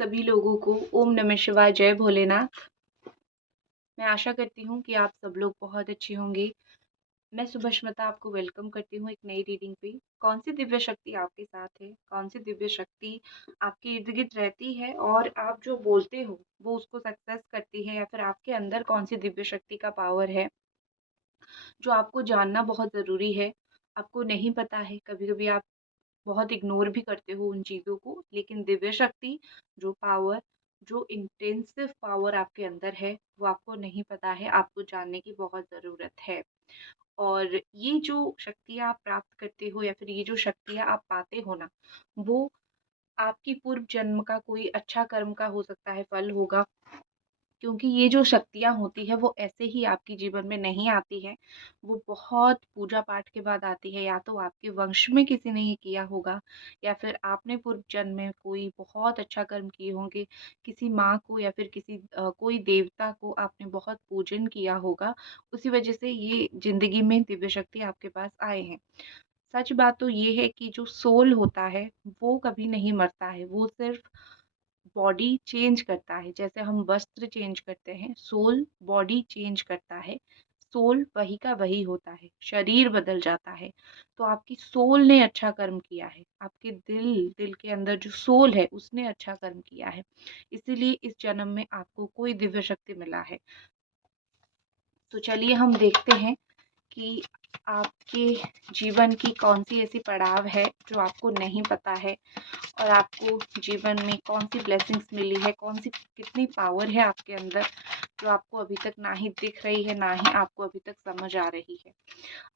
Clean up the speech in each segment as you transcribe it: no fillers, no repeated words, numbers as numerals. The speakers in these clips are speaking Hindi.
सभी लोगों को ओम नमः शिवाय, जय भोलेनाथ। मैं आशा करती हूँ कि आप सब लोग बहुत अच्छे होंगे। मैं सुभश्मिता आपको वेलकम करती हूँ एक नई रीडिंग पे। कौन सी दिव्य शक्ति आपके साथ है, कौन सी दिव्य शक्ति आपके इर्द गिर्द रहती है और आप जो बोलते हो वो उसको सक्सेस करती है, या फिर आपके अंदर कौन सी दिव्य शक्ति का पावर है जो आपको जानना बहुत ज़रूरी है। आपको नहीं पता है, कभी कभी आप बहुत इग्नोर भी करते हो उन चीज़ों को, लेकिन दिव्य शक्ति, जो पावर, जो इंटेंसिव पावर आपके अंदर है वो आपको नहीं पता है, आपको जानने की बहुत ज़रूरत है। और ये जो शक्तियाँ आप प्राप्त करते हो या फिर ये जो शक्तियाँ आप पाते हो ना, वो आपकी पूर्व जन्म का कोई अच्छा कर्म का हो सकता है, फल होगा। क्योंकि ये जो शक्तियाँ होती है वो ऐसे ही आपके जीवन में नहीं आती है, वो बहुत पूजा पाठ के बाद आती है। या तो आपके वंश में किसी ने ये किया होगा, या फिर आपने पूर्व जन्म में कोई बहुत अच्छा कर्म किए होंगे, किसी माँ को या फिर किसी कोई देवता को आपने बहुत पूजन किया होगा, उसी वजह से ये जिंदगी में दिव्य शक्ति आपके पास आए हैं। सच बात तो ये है कि जो सोल होता है वो कभी नहीं मरता है, वो सिर्फ बॉडी चेंज करता है। जैसे हम वस्त्र चेंज करते हैं, सोल बॉडी चेंज करता है। सोल वही का वही होता है, शरीर बदल जाता है। तो आपकी सोल ने अच्छा कर्म किया है, आपके दिल दिल के अंदर जो सोल है उसने अच्छा कर्म किया है, इसीलिए इस जन्म में आपको कोई दिव्य शक्ति मिला है। तो चलिए हम देखते हैं कि आपके जीवन की कौन सी ऐसी पड़ाव है जो आपको नहीं पता है, और आपको जीवन में कौन सी ब्लेसिंग्स मिली है, कौन सी कितनी पावर है आपके अंदर जो आपको अभी तक ना ही दिख रही है, ना ही आपको अभी तक समझ आ रही है।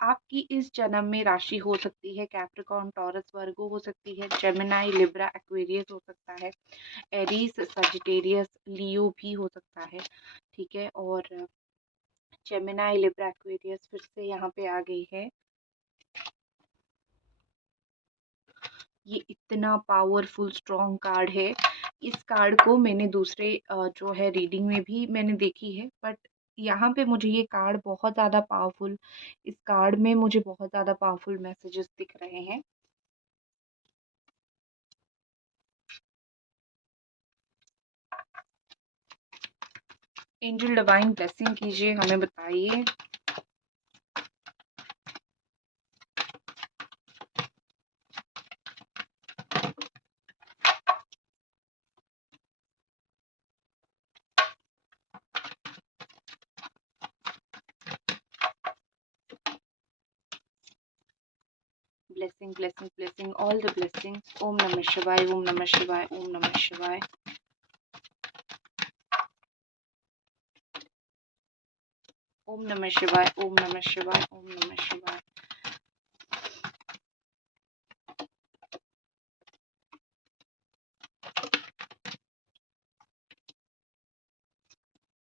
आपकी इस जन्म में राशि हो सकती है कैप्रिकॉर्न, टॉरस, वर्गो हो सकती है, जेमिनाई, लिब्रा, एक्वेरियस हो सकता है, एरीज, सजिटेरियस, लियो भी हो सकता है। ठीक है, और जेमिनाई, लिब्रा, एक्वेरियस फिर से यहाँ पे आ गई है। ये इतना पावरफुल स्ट्रॉन्ग कार्ड है। इस कार्ड को मैंने दूसरे जो है रीडिंग में भी मैंने देखी है, बट यहाँ पे मुझे ये कार्ड बहुत ज़्यादा पावरफुल, इस कार्ड में मुझे बहुत ज़्यादा पावरफुल मैसेजेस दिख रहे हैं। एंजल डिवाइन ब्लेसिंग कीजिए, हमें बताइए। Blessing blessing blessing, all the blessings. ओम नमः शिवाय, ओम नमः शिवाय, ओम नमः शिवाय। ओम नमः शिवाय, ओम नमः शिवाय, ओम नमः शिवाय।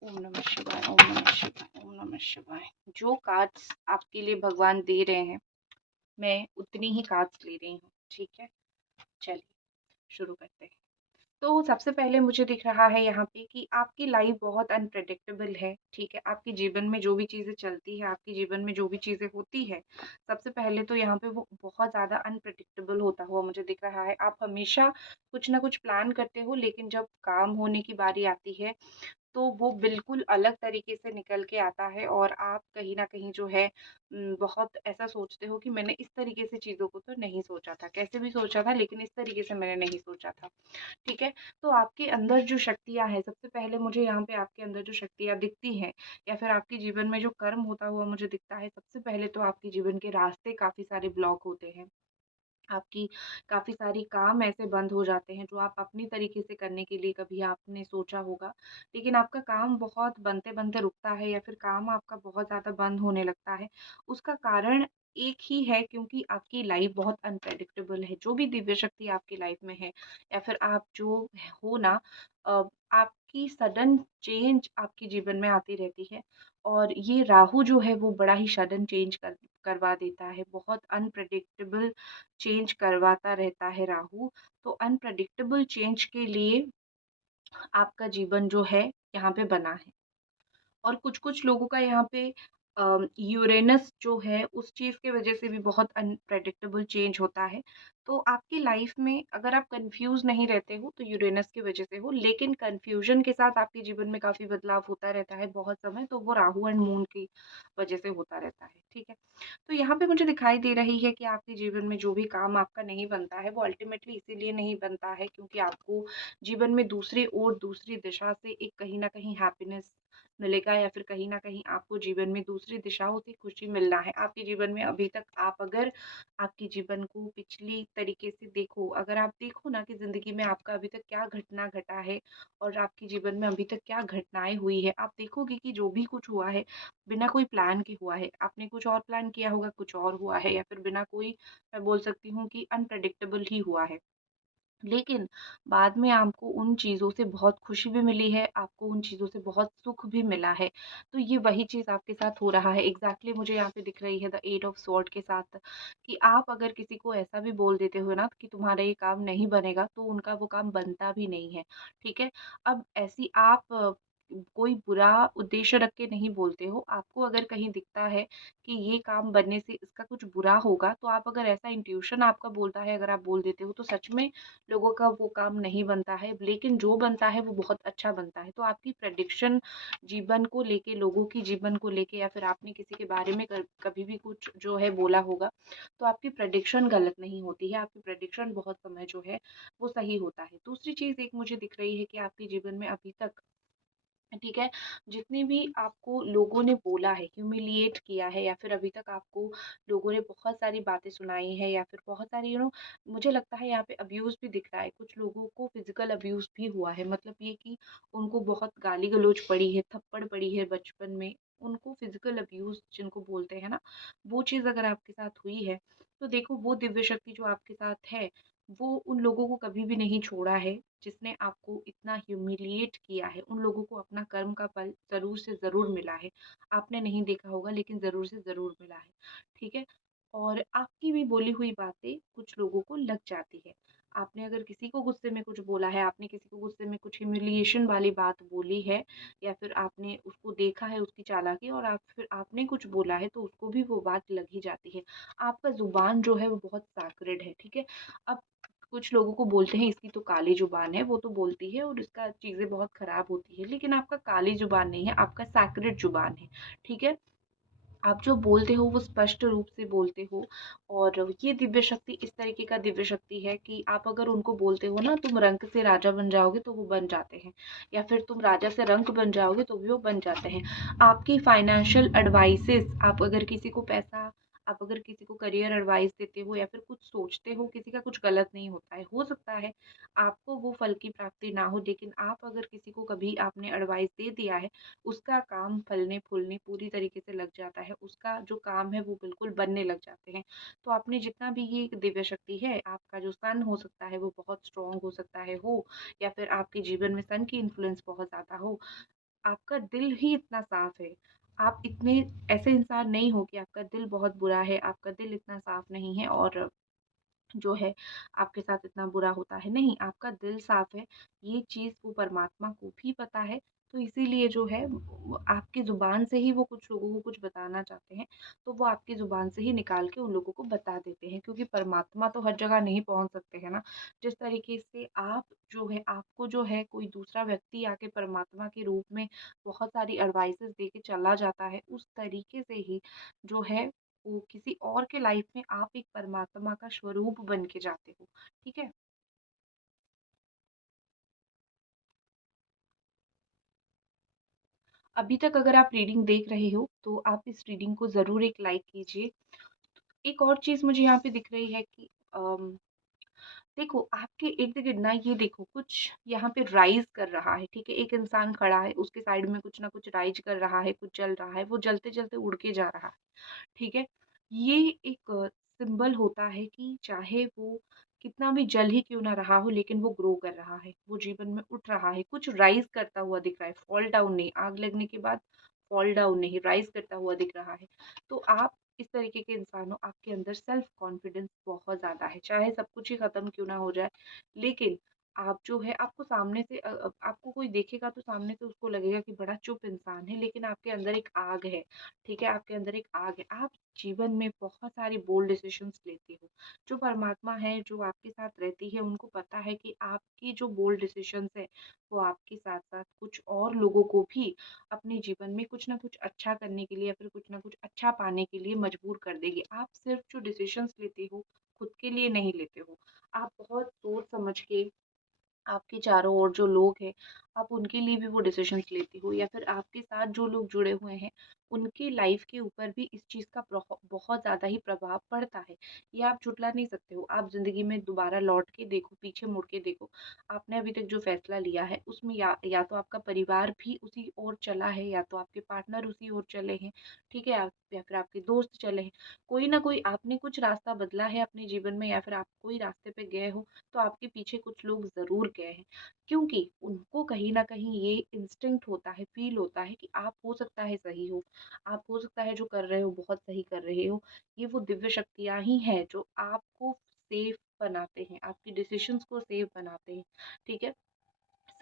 ओम नमः शिवाय, ओम नमः शिवाय, ओम नमः शिवाय। जो कार्ड्स आपके लिए भगवान दे रहे हैं, मैं उतनी ही कार्ड्स ले रही हूँ। ठीक है, चलिए शुरू करते हैं। तो सबसे पहले मुझे दिख रहा है यहाँ पे कि आपकी लाइफ बहुत अनप्रेडिक्टेबल है। ठीक है, आपके जीवन में जो भी चीज़ें चलती है, आपके जीवन में जो भी चीज़ें होती है, सबसे पहले तो यहाँ पे वो बहुत ज़्यादा अनप्रेडिक्टेबल होता हुआ मुझे दिख रहा है। आप हमेशा कुछ ना कुछ प्लान करते हो, लेकिन जब काम होने की बारी आती है तो वो बिल्कुल अलग तरीके से निकल के आता है, और आप कहीं न कहीं जो है बहुत ऐसा सोचते हो कि मैंने इस तरीके से चीज़ों को तो नहीं सोचा था, कैसे भी सोचा था लेकिन इस तरीके से मैंने नहीं सोचा था। ठीक है, तो आपके अंदर जो शक्तियाँ हैं, सबसे पहले मुझे यहाँ पे आपके अंदर जो शक्तियाँ दिखती हैं, या फिर आपके जीवन में जो कर्म होता हुआ मुझे दिखता है, सबसे पहले तो आपके जीवन के रास्ते काफ़ी सारे ब्लॉक होते हैं। आपकी काफ़ी सारी काम ऐसे बंद हो जाते हैं जो आप अपनी तरीके से करने के लिए कभी आपने सोचा होगा, लेकिन आपका काम बहुत बनते-बनते रुकता है, या फिर काम आपका बहुत ज़्यादा बंद होने लगता है। उसका कारण एक ही है, क्योंकि आपकी लाइफ़ बहुत अनप्रेडिक्टेबल है। जो भी दिव्य शक्ति आपकी लाइफ़ में है, या फिर आप जो हो ना, आपकी सडन चेंज आपके जीवन में आती रहती है, और ये राहु जो है वो बड़ा ही सडन चेंज करवा देता है। बहुत अनप्रेडिक्टेबल चेंज करवाता रहता है राहु। तो अनप्रेडिक्टेबल चेंज के लिए आपका जीवन जो है यहाँ पे बना है। और कुछ-कुछ लोगों का यहाँ पे यूरेनस जो है उस चीज़ की वज़ह से भी बहुत अनप्रेडिक्टेबल चेंज होता है। तो आपकी लाइफ में अगर आप कंफ्यूज नहीं रहते हो तो यूरेनस की वजह से हो, लेकिन कंफ्यूजन के साथ आपके जीवन में काफ़ी बदलाव होता रहता है बहुत समय, तो वो राहु एंड मून की वजह से होता रहता है, ठीक है। तो यहाँ पे मुझे दिखाई दे रही है कि आपके जीवन में जो भी काम आपका नहीं बनता है वो अल्टीमेटली इसीलिए नहीं बनता है क्योंकि आपको जीवन में दूसरी ओर दूसरी दिशा से एक कहीं ना कहीं हैप्पीनेस मिलेगा, या फिर कहीं ना कहीं आपको जीवन में दूसरी दिशाओं से खुशी मिलना है। आपके जीवन में अभी तक आप अगर आपके जीवन को पिछली तरीके से देखो, अगर आप देखो ना कि ज़िंदगी में आपका अभी तक क्या घटना घटा है और आपके जीवन में अभी तक क्या घटनाएँ हुई है, आप देखोगे कि जो भी कुछ हुआ है, बिना कोई प्लान के हुआ है। आपने कुछ और प्लान किया होगा, कुछ और हुआ है, या फिर बिना कोई, मैं बोल सकती हूँ कि अनप्रेडिक्टेबल ही हुआ है। लेकिन बाद में आपको उन चीज़ों से बहुत खुशी भी मिली है, आपको उन चीज़ों से बहुत सुख भी मिला है। तो ये वही चीज़ आपके साथ हो रहा है। एग्ज़ैक्टली मुझे यहाँ पे दिख रही है द एट ऑफ स्वॉर्ड के साथ, कि आप अगर किसी को ऐसा भी बोल देते हो ना कि तुम्हारा ये काम नहीं बनेगा, तो उनका वो काम बनता भी नहीं है, ठीक है? अब ऐसी आप कोई बुरा उद्देश्य रख के नहीं बोलते हो। आपको अगर कहीं दिखता है कि ये काम बनने से इसका कुछ बुरा होगा, तो आप अगर ऐसा इंट्यूशन आपका बोलता है, अगर आप बोल देते हो, तो सच में लोगों का वो काम नहीं बनता है, लेकिन जो बनता है वो बहुत अच्छा बनता है। तो आपकी प्रेडिक्शन जीवन को लेके, लोगों की जीवन को लेके, या फिर आपने किसी के बारे में कभी भी कुछ जो है बोला होगा, तो आपकी प्रेडिक्शन गलत नहीं होती है, आपकी प्रेडिक्शन बहुत समय जो है वो सही होता है। दूसरी चीज़ एक मुझे दिख रही है कि आपके जीवन में अभी तक, ठीक है, जितनी भी आपको लोगों ने बोला है, ह्यूमिलिएट किया है, या फिर अभी तक आपको लोगों ने बहुत सारी बातें सुनाई है, या फिर बहुत सारी मुझे लगता है यहाँ पे अब्यूज़ भी दिख रहा है। कुछ लोगों को फिज़िकल अब्यूज़ भी हुआ है, मतलब ये कि उनको बहुत गाली-गलौज पड़ी है, थप्पड़ पड़ी है बचपन में, उनको फिज़िकल अब्यूज़ जिनको बोलते हैं ना, वो चीज़ अगर आपके साथ हुई है, तो देखो वो दिव्य शक्ति जो आपके साथ है, वो उन लोगों को कभी भी नहीं छोड़ा है, जिसने आपको इतना ह्यूमिलिएट किया है। उन लोगों को अपना कर्म का फल ज़रूर से ज़रूर मिला है। आपने नहीं देखा होगा, लेकिन ज़रूर से ज़रूर मिला है, ठीक है? और आपकी भी बोली हुई बातें कुछ लोगों को लग जाती है। आपने अगर किसी को गुस्से में कुछ बोला है, आपने किसी को गुस्से में कुछ ह्यूमिलिएशन वाली बात बोली है, या फिर आपने उसको देखा है उसकी चालाकी, और फिर आपने कुछ बोला है, तो उसको भी वो बात लग ही जाती है। आपका ज़ुबान जो है वो बहुत सैक्रेड है, ठीक है? अब कुछ लोगों को बोलते हैं इसकी तो काली ज़ुबान है, वो तो बोलती है और इसका चीज़ें बहुत ख़राब होती है, लेकिन आपका काली ज़ुबान नहीं है, आपका सैक्रेड ज़ुबान है, ठीक है? आप जो बोलते हो वो स्पष्ट रूप से बोलते हो, और ये दिव्य शक्ति इस तरीके का दिव्य शक्ति है कि आप अगर उनको बोलते हो ना, तुम रंक से राजा बन जाओगे, तो वो बन जाते हैं, या फिर तुम राजा से रंक बन जाओगे तो भी वो बन जाते हैं। आपकी फाइनेंशियल एडवाइसेस, आप अगर किसी को पैसा, आप अगर किसी को करियर एडवाइस देते हो, या फिर कुछ सोचते हो, किसी का कुछ गलत नहीं होता है, हो सकता है आपको वो फल की प्राप्ति ना हो, लेकिन आप अगर किसी को कभी आपने एडवाइस दे दिया है, उसका काम फलने-फूलने पूरी तरीके से लग जाता है, उसका जो काम है वो बिल्कुल बनने लग जाते हैं। तो आपने जितना भी ये दिव्य शक्ति है, आपका जो सन हो सकता है वो बहुत स्ट्रॉन्ग हो सकता है या फिर आपके जीवन में सन की इन्फ्लुएंस बहुत ज़्यादा हो, आपका दिल ही इतना साफ है। आप इतने ऐसे इंसान नहीं हो कि आपका दिल बहुत बुरा है, आपका दिल इतना साफ नहीं है और जो है आपके साथ इतना बुरा होता है, नहीं, आपका दिल साफ है, ये चीज़ वो परमात्मा को भी पता है। तो इसीलिए जो है आपकी ज़ुबान से ही वो कुछ लोगों को कुछ बताना चाहते हैं, तो वो आपकी ज़ुबान से ही निकाल के उन लोगों को बता देते हैं, क्योंकि परमात्मा तो हर जगह नहीं पहुँच सकते हैं ना। जिस तरीके से आप जो है, आपको जो है कोई दूसरा व्यक्ति आके परमात्मा के रूप में बहुत सारी एडवाइसेस दे के चला जाता है, उस तरीके से ही जो है वो किसी और के लाइफ में आप एक परमात्मा का स्वरूप बन के जाते हो, ठीक है? अभी तक अगर आप रीडिंग देख रहे हो, तो आप इस रीडिंग को ज़रूर एक लाइक कीजिए। एक और चीज़ मुझे यहाँ पे दिख रही है कि देखो आपके इर्द-गिर्द ना, ये देखो कुछ यहाँ पे राइज़ कर रहा है, ठीक है? एक इंसान खड़ा है, उसके साइड में कुछ ना कुछ राइज़ कर रहा है, कुछ जल रहा है, वो जलते-जलते उड़ के जा रहा है, ठीक है? ये एक सिंबल होता है कि चाहे वो कितना भी जल ही क्यों ना रहा हो, लेकिन वो ग्रो कर रहा है, वो जीवन में उठ रहा है, कुछ राइज़ करता हुआ दिख रहा है, फॉल डाउन नहीं, आग लगने के बाद फॉल डाउन नहीं, राइज़ करता हुआ दिख रहा है। तो आप इस तरीके के इंसान हो, आपके अंदर सेल्फ कॉन्फिडेंस बहुत ज़्यादा है, चाहे सब कुछ ही खत्म क्यों ना हो जाए, लेकिन आप जो है आपको सामने से आपको कोई देखेगा तो सामने से उसको लगेगा कि बड़ा चुप इंसान है, लेकिन आपके अंदर एक आग है, ठीक है? आपके अंदर एक आग है। आप जीवन में बहुत सारी बोल्ड डिसीजंस लेते हो। जो परमात्मा है, जो आपके साथ रहती है, उनको पता है कि आपकी जो बोल्ड डिसीजंस है, वो आपके साथ-साथ कुछ और लोगों को भी अपने जीवन में कुछ ना कुछ अच्छा करने के लिए या फिर कुछ ना कुछ अच्छा पाने के लिए मजबूर कर देगी। आप सिर्फ़ जो डिसीजंस लेते हो, खुद के लिए नहीं लेते हो। आप बहुत सोच समझ के आपके चारों ओर जो लोग हैं, आप उनके लिए भी वो डिसीजंस लेती हो या फिर आपके साथ जो लोग जुड़े हुए हैं, उनकी लाइफ के ऊपर भी इस चीज़ का बहुत ज़्यादा ही प्रभाव पड़ता है। ये आप झुठला नहीं सकते हो। आप ज़िंदगी में दोबारा लौट के देखो, पीछे मुड़ के देखो, आपने अभी तक जो फैसला लिया है, उसमें या तो आपका परिवार भी उसी ओर चला है, या तो आपके पार्टनर उसी ओर चले हैं, ठीक है? या फिर आपके दोस्त चले हैं। कोई ना कोई आपने कुछ रास्ता बदला है अपने जीवन में या फिर आप कोई रास्ते पे गए हो, तो आपके पीछे कुछ लोग ज़रूर गए हैं, क्योंकि उनको कहीं न कहीं ये इंस्टिंक्ट होता है, फ़ील होता है कि आप हो सकता है सही हो, आप हो सकता है जो कर रहे हो बहुत सही कर रहे हो। ये वो दिव्य शक्तियाँ ही हैं जो आपको सेफ बनाते हैं, आपकी डिसिशंस को सेफ बनाते हैं, ठीक है?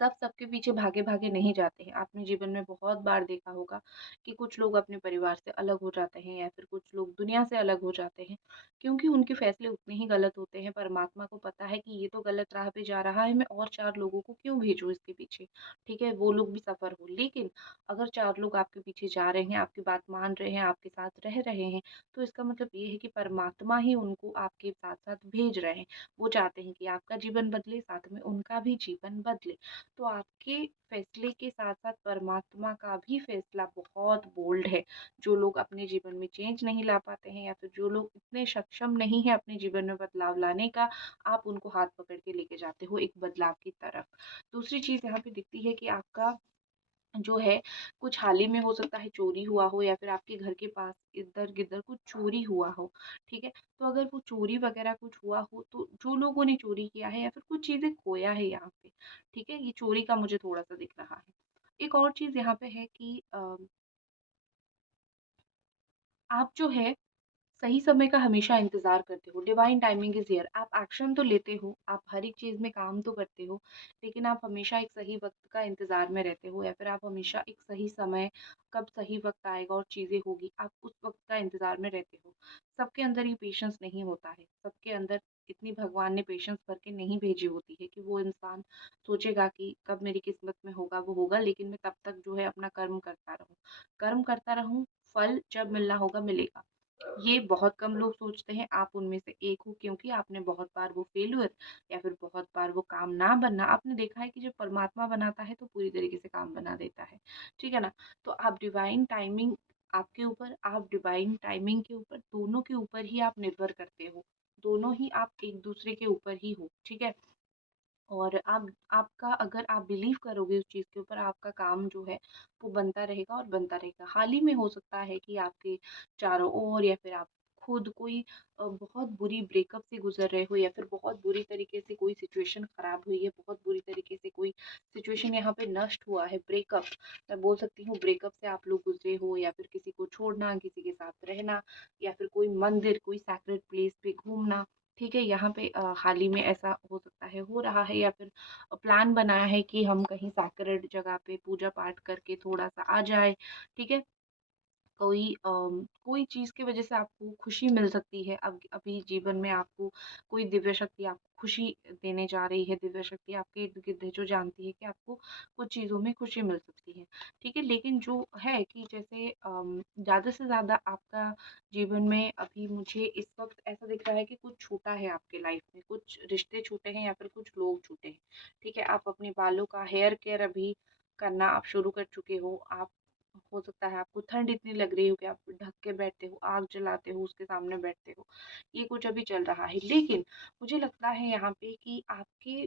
सब सबके पीछे भागे-भागे नहीं जाते हैं। आपने जीवन में बहुत बार देखा होगा कि कुछ लोग अपने परिवार से अलग हो जाते हैं या फिर कुछ लोग दुनिया से अलग हो जाते हैं, क्योंकि उनके फैसले उतने ही गलत होते हैं। परमात्मा को पता है कि ये तो गलत राह पे जा रहा है, मैं और 4 लोगों को क्यों भेजूँ इसके पीछे, ठीक है? वो लोग भी सफ़र हो। लेकिन अगर 4 लोग आपके पीछे जा रहे हैं, आपकी बात मान रहे हैं, आपके साथ रह रहे हैं, तो इसका मतलब ये है कि परमात्मा ही उनको आपके साथ-साथ भेज रहे हैं। वो चाहते हैं कि आपका जीवन बदले, साथ में उनका भी जीवन बदले। तो आपके फैसले के साथ-साथ परमात्मा का भी फैसला बहुत बोल्ड है। जो लोग अपने जीवन में चेंज नहीं ला पाते हैं या फिर जो लोग इतने सक्षम नहीं हैं अपने जीवन में बदलाव लाने का, आप उनको हाथ पकड़ के लेके जाते हो एक बदलाव की तरफ। दूसरी चीज़ यहाँ पे दिखती है कि आपका जो है कुछ हाल ही में हो सकता है चोरी हुआ हो या फिर आपके घर के पास इधर-गिधर कुछ चोरी हुआ हो, ठीक है? तो अगर वो चोरी वगैरह कुछ हुआ हो तो जो लोगों ने चोरी किया है या फिर कुछ चीज़ें खोया है यहाँ पे, ठीक है? ये चोरी का मुझे थोड़ा-सा दिख रहा है। एक और चीज़ यहाँ पे है कि आप जो है सही समय का हमेशा इंतज़ार करते हो, डिवाइन टाइमिंग इज़ हियर। आप एक्शन तो लेते हो, आप हर एक चीज़ में काम तो करते हो, लेकिन आप हमेशा एक सही वक़्त का इंतज़ार में रहते हो या फिर आप हमेशा एक सही समय, कब सही वक़्त आएगा और चीज़ें होगी, आप उस वक़्त का इंतज़ार में रहते हो। सबके अंदर ये पेशेंस नहीं होता है, सबके अंदर इतनी भगवान ने पेशेंस भर के नहीं भेजी होती है कि वो इंसान सोचेगा कि कब मेरी किस्मत में होगा, वो होगा, लेकिन मैं तब तक जो है अपना कर्म करता रहूँ। कर्म करता रहूँ, फल जब मिलना होगा मिलेगा। ये बहुत कम लोग सोचते हैं, आप उनमें से एक हो, क्योंकि आपने बहुत बार वो फेल्योर या फिर बहुत बार वो काम ना बनना आपने देखा है कि जब परमात्मा बनाता है तो पूरी तरीके से काम बना देता है, ठीक है ना? तो आप डिवाइन टाइमिंग आपके ऊपर, आप डिवाइन टाइमिंग के ऊपर, दोनों के ऊपर ही आप निर्भर करते हो। दोनों ही आप एक-दूसरे के ऊपर ही हो, ठीक है? और आप आपका अगर आप बिलीव करोगे उस चीज़ के ऊपर, आपका काम जो है वो बनता रहेगा और बनता रहेगा। हाल ही में हो सकता है कि आपके चारों ओर या फिर आप खुद कोई बहुत बुरी ब्रेकअप से गुज़र रहे हो या फिर बहुत बुरी तरीके से कोई सिचुएशन ख़राब हुई है, बहुत बुरी तरीके से कोई सिचुएशन यहाँ पे नष्ट हुआ है, ब्रेकअप। मैं बोल सकती हूँ ब्रेकअप से आप लोग गुज़रे हो या फिर किसी को छोड़ना, किसी के साथ रहना या फिर कोई मंदिर, कोई सैक्रेड प्लेस पे घूमना, ठीक है? यहाँ पे हाल ही में ऐसा हो सकता है, हो रहा है या फिर प्लान बनाया है कि हम कहीं सैक्रेड जगह पे पूजा पाठ करके थोड़ा-सा आ जाएँ, ठीक है? कोई चीज़ की वज़ह से आपको खुशी मिल सकती है। अब अभी जीवन में आपको कोई दिव्य शक्ति आपको खुशी देने जा रही है, दिव्य शक्ति आपके इर्द-गिर्द है जो जानती है कि आपको कुछ चीज़ों में खुशी मिल सकती है, ठीक है? लेकिन जो है कि जैसे ज़्यादा से ज़्यादा आपका जीवन में अभी मुझे इस वक़्त ऐसा दिख रहा है कि कुछ छूटा है आपके लाइफ़ में, कुछ रिश्ते छूटे हैं या फिर कुछ लोग छूटे हैं, ठीक है? आप अपने बालों का हेयर केयर अभी करना आप शुरू कर चुके हो। आप हो सकता है आपको ठंड इतनी लग रही हो कि आप ढक के बैठते हो, आग जलाते हो, उसके सामने बैठते हो। ये कुछ अभी चल रहा है। लेकिन मुझे लगता है यहाँ पे कि आपके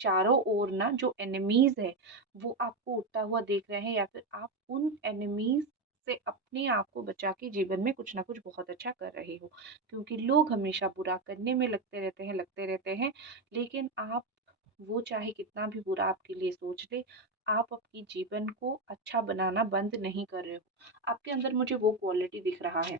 चारों ओर ना जो एनिमीज़ है, वो आपको उठता हुआ देख रहे हैं या फिर आप उन एनिमीज़ से अपने आप को बचा के जीवन में कुछ ना कुछ बहुत अच्छा कर रहे हो। क्योंकि लोग हमेशा बुरा करने में लगते रहते हैं, लेकिन आप वो चाहे कितना भी बुरा आपके लिए सोच ले, आप अपने जीवन को अच्छा बनाना बंद नहीं कर रहे हो। आपके अंदर मुझे वो क्वालिटी दिख रहा है।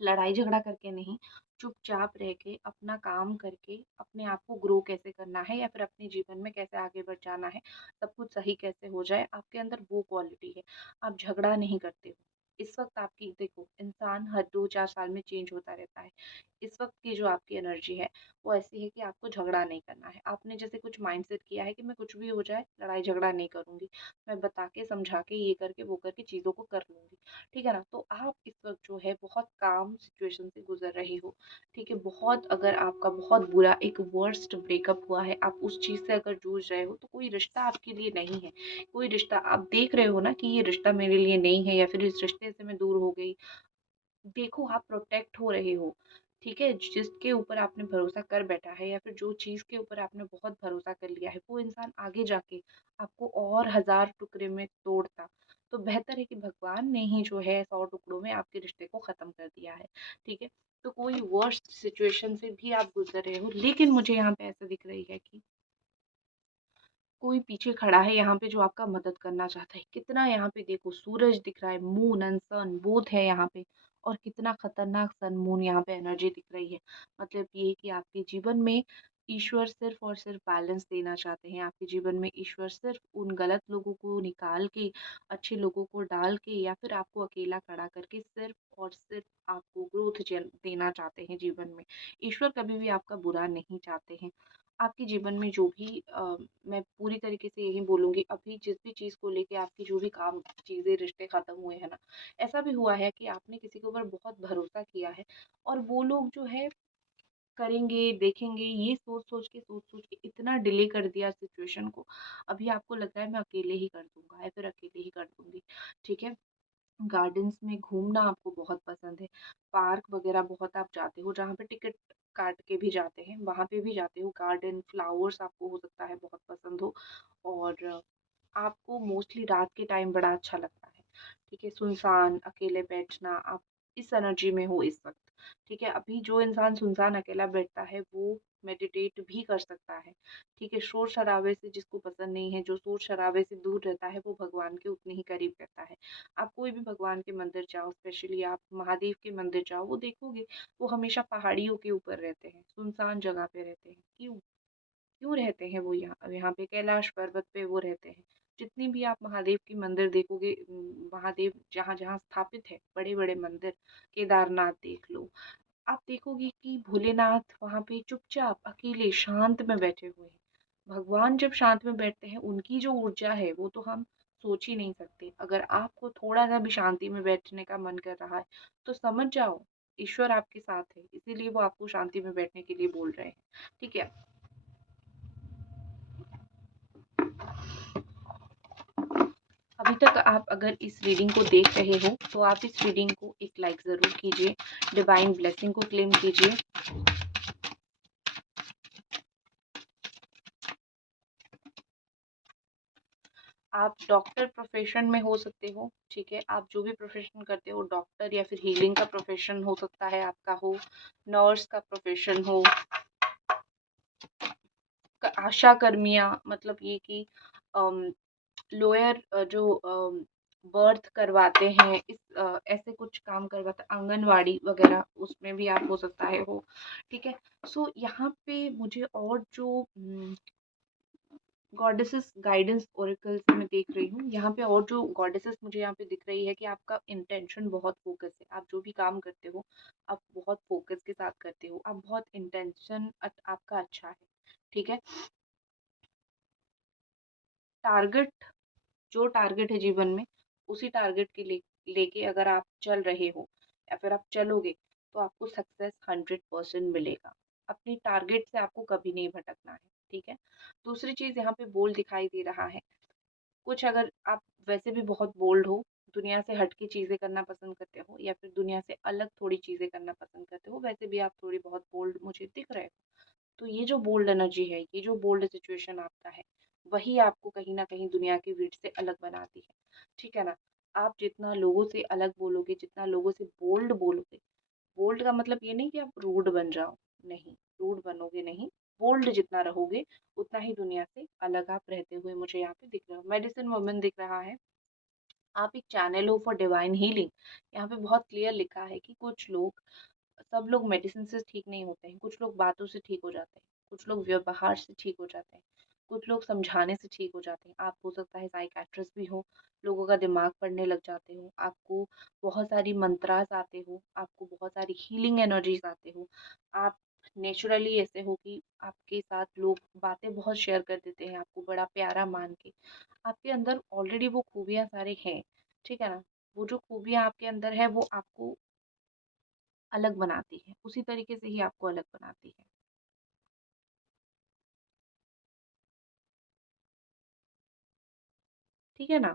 लड़ाई झगड़ा करके नहीं, चुपचाप रह के अपना काम करके अपने आप को ग्रो कैसे करना है या फिर अपने जीवन में कैसे आगे बढ़ जाना है, सब कुछ सही कैसे हो जाए, आपके अंदर वो क्वालिटी है। आप झगड़ा नहीं करते हो। इस वक्त आपकी देखो, इंसान हर 2-4 साल में चेंज होता रहता है। इस वक्त की जो आपकी एनर्जी है वो ऐसी है कि आपको झगड़ा नहीं करना है। आपने जैसे कुछ माइंडसेट किया है कि मैं कुछ भी हो जाए लड़ाई झगड़ा नहीं करूंगी, मैं बता के समझा के ये करके वो करके चीज़ों को कर लूंगी। ठीक है ना? तो आप इस वक़्त जो है बहुत काम सिचुएशन से गुज़र रहे हो, ठीक है? बहुत अगर आपका बहुत बुरा एक वर्स्ट ब्रेकअप हुआ है, आप उस चीज़ से अगर जूझ रहे हो, तो कोई रिश्ता आपके लिए नहीं है। कोई रिश्ता आप देख रहे हो ना कि ये रिश्ता मेरे लिए नहीं है या फिर इस रिश्ते से मैं दूर हो गई। देखो, आप प्रोटेक्ट हो रहे हो, ठीक है? जिसके ऊपर आपने भरोसा कर बैठा है या फिर जो चीज़ के ऊपर आपने बहुत भरोसा कर लिया है, वो इंसान आगे जाके आपको और हज़ार टुकड़े में तोड़ता। तो बेहतर है कि भगवान ने ही जो है 100 टुकड़ों में आपके रिश्ते को ख़त्म कर दिया है, ठीक है? तो कोई वर्स्ट सिचुएशन से भी आप गुज़र रहे हो, लेकिन मुझे यहाँ पे ऐसा दिख रही है कि कोई पीछे खड़ा है यहाँ पे जो आपका मदद करना चाहता है। कितना यहाँ पे देखो सूरज दिख रहा है, मून एंड सन बोथ है यहाँ पे, और कितना खतरनाक सन मून यहाँ पे एनर्जी दिख रही है। मतलब ये है कि आपके जीवन में ईश्वर सिर्फ और सिर्फ बैलेंस देना चाहते हैं। आपके जीवन में ईश्वर सिर्फ उन गलत लोगों को निकाल के अच्छे लोगों को डाल के या फिर आपको अकेला खड़ा करके सिर्फ और सिर्फ आपको ग्रोथ देना चाहते हैं जीवन में। ईश्वर कभी भी आपका बुरा नहीं चाहते हैं। आपके जीवन में जो भी मैं पूरी तरीके से यही बोलूँगी, अभी जिस भी चीज़ को लेके आपकी जो भी काम चीज़ें रिश्ते ख़त्म हुए हैं ना, ऐसा भी हुआ है कि आपने किसी के ऊपर बहुत भरोसा किया है और वो लोग जो है करेंगे, देखेंगे, ये सोच-सोच के इतना डिले कर दिया सिचुएशन को। अभी आपको लग रहा है मैं अकेले ही कर दूँगा या फिर अकेले ही कर दूँगी, ठीक है? गार्डन्स में घूमना आपको बहुत पसंद है, पार्क वगैरह बहुत आप जाते हो जहाँ पे टिकट काट के भी जाते हैं, वहाँ पे भी जाते हो। गार्डन, फ्लावर्स आपको हो सकता है बहुत पसंद हो और आपको मोस्टली रात के टाइम बड़ा अच्छा लगता है, ठीक है? सुनसान, अकेले बैठना, आप इस एनर्जी में हो इस वक़्त, ठीक है? अभी जो इंसान सुनसान अकेला बैठता है, वो मेडिटेट भी कर सकता है, ठीक है? शोर-शराबे से जिसको पसंद नहीं है, जो शोर-शराबे से दूर रहता है, वो भगवान के उतने ही करीब रहता है। आप कोई भी भगवान के मंदिर जाओ, स्पेशली आप महादेव के मंदिर जाओ, वो देखोगे, वो हमेशा पहाड़ियों के ऊपर रहते हैं, सुनसान जगह पे रहते हैं। क्यों? क्यों रहते हैं वो यहाँ यहाँ पे कैलाश पर्वत पे वो रहते हैं। जितनी भी आप महादेव की मंदिर देखोगे, महादेव जहाँ-जहाँ स्थापित है, बड़े-बड़े मंदिर, केदारनाथ देख लो, आप देखोगे कि भोलेनाथ वहाँ पे चुपचाप अकेले शांत में बैठे हुए हैं। भगवान जब शांत में बैठते हैं, उनकी जो ऊर्जा है वो तो हम सोच ही नहीं सकते। अगर आपको थोड़ा-सा भी शांति में बैठने का मन कर रहा है, तो समझ जाओ ईश्वर आपके साथ है, इसीलिए वो आपको शांति में बैठने के लिए बोल रहे हैं। ठीक है? अभी तक आप अगर इस रीडिंग को देख रहे हो, तो आप इस रीडिंग को एक लाइक ज़रूर कीजिए, डिवाइन ब्लेसिंग को क्लेम कीजिए। आप डॉक्टर प्रोफेशन में हो सकते हो, ठीक है? आप जो भी प्रोफेशन करते हो, डॉक्टर या फिर हीलिंग का प्रोफेशन हो सकता है आपका हो, नर्स का प्रोफेशन हो, आशा कर्मियाँ, मतलब ये कि लोअर जो बर्थ करवाते हैं, ऐसे कुछ काम करवाते आंगनवाड़ी वगैरह, उसमें भी आप हो सकता है हो, ठीक है? सो यहाँ पे मुझे और जो गॉडेसेस गाइडेंस ओरेकल से मैं देख रही हूँ, यहाँ पे और जो गॉडेसेस मुझे यहाँ पे दिख रही है कि आपका इंटेंशन बहुत फोकस है। आप जो भी काम करते हो, आप बहुत फोकस के साथ करते हो, आप बहुत इंटेंशन आपका अच्छा है, ठीक है? टारगेट, जो टारगेट है जीवन में, उसी टारगेट के लेके अगर आप चल रहे हो या फिर आप चलोगे, तो आपको सक्सेस 100% मिलेगा। अपनी टारगेट से आपको कभी नहीं भटकना है, ठीक है? दूसरी चीज़ यहाँ पे बोल्ड दिखाई दे रहा है। कुछ अगर आप वैसे भी बहुत बोल्ड हो, दुनिया से हट के चीज़ें करना पसंद करते हो या फिर दुनिया से अलग थोड़ी चीज़ें करना पसंद करते हो, वैसे भी आप थोड़ी बहुत बोल्ड मुझे दिख रहे हो। तो ये जो बोल्ड एनर्जी है, ये जो बोल्ड सिचुएशन आपका है, वही आपको कहीं न कहीं दुनिया की भीड़ से अलग बनाती है, ठीक है ना? आप जितना लोगों से अलग बोलोगे, जितना लोगों से बोल्ड बोलोगे, बोल्ड का मतलब ये नहीं कि आप रूड बन जाओ, नहीं, रूड बनोगे नहीं, बोल्ड जितना रहोगे, उतना ही दुनिया से अलग आप रहते हुए मुझे यहाँ पे दिख रहे हो। मेडिसिन वुमन दिख रहा है, आप एक चैनल हो फॉर डिवाइन हीलिंग। यहाँ पे बहुत क्लियर लिखा है कि कुछ लोग, सब लोग मेडिसिन से ठीक नहीं होते हैं, कुछ लोग बातों से ठीक हो जाते हैं, कुछ लोग व्यवहार से ठीक हो जाते हैं, कुछ लोग समझाने से ठीक हो जाते हैं। आप हो सकता है साइकेट्रिस्ट भी हो, लोगों का दिमाग पढ़ने लग जाते हो, आपको बहुत सारी मंत्रास आते हो, आपको बहुत सारी हीलिंग एनर्जीज आते हो, आप नेचुरली ऐसे हो कि आपके साथ लोग बातें बहुत शेयर कर देते हैं आपको बड़ा प्यारा मान के। आपके अंदर ऑलरेडी वो खूबियाँ सारी हैं, ठीक है ना? वो जो खूबियाँ आपके अंदर है वो आपको अलग बनाती है, उसी तरीके से ही आपको अलग बनाती है। ठीक है ना?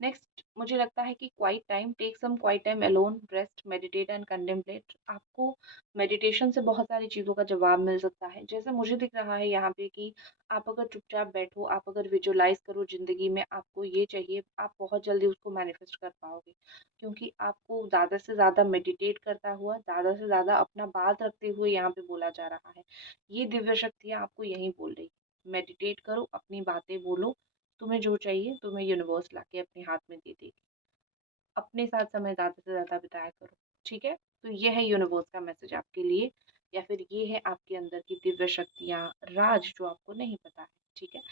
नेक्स्ट मुझे लगता है कि quiet time, take some quiet time alone, rest, meditate and contemplate. आपको मेडिटेशन से बहुत सारी चीज़ों का जवाब मिल सकता है। जैसे मुझे दिख रहा है यहाँ पे कि आप अगर चुपचाप बैठो, आप अगर विजुअलाइज़ करो ज़िंदगी में आपको ये चाहिए, आप बहुत जल्दी उसको मैनिफेस्ट कर पाओगे। क्योंकि आपको ज़्यादा से ज़्यादा मेडिटेट करता हुआ, ज़्यादा से ज़्यादा अपना बात रखते हुए यहाँ पे बोला जा रहा है। ये दिव्य शक्तियाँ आपको यही बोल रही हैं। मेडिटेट करो, अपनी बातें बोलो, तुम्हें जो चाहिए तुम्हें यूनिवर्स लाके अपने हाथ में दे देगी। अपने साथ समय ज़्यादा से ज़्यादा बिताया करो, ठीक है? तो ये है यूनिवर्स का मैसेज आपके लिए, या फिर ये है आपके अंदर की दिव्य शक्तियाँ, राज जो आपको नहीं पता है, ठीक है?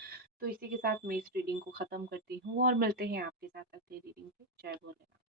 तो इसी के साथ मैं इस रीडिंग को ख़त्म करती हूँ और मिलते हैं आपके साथ अगली रीडिंग पे। जय भोलेनाथ।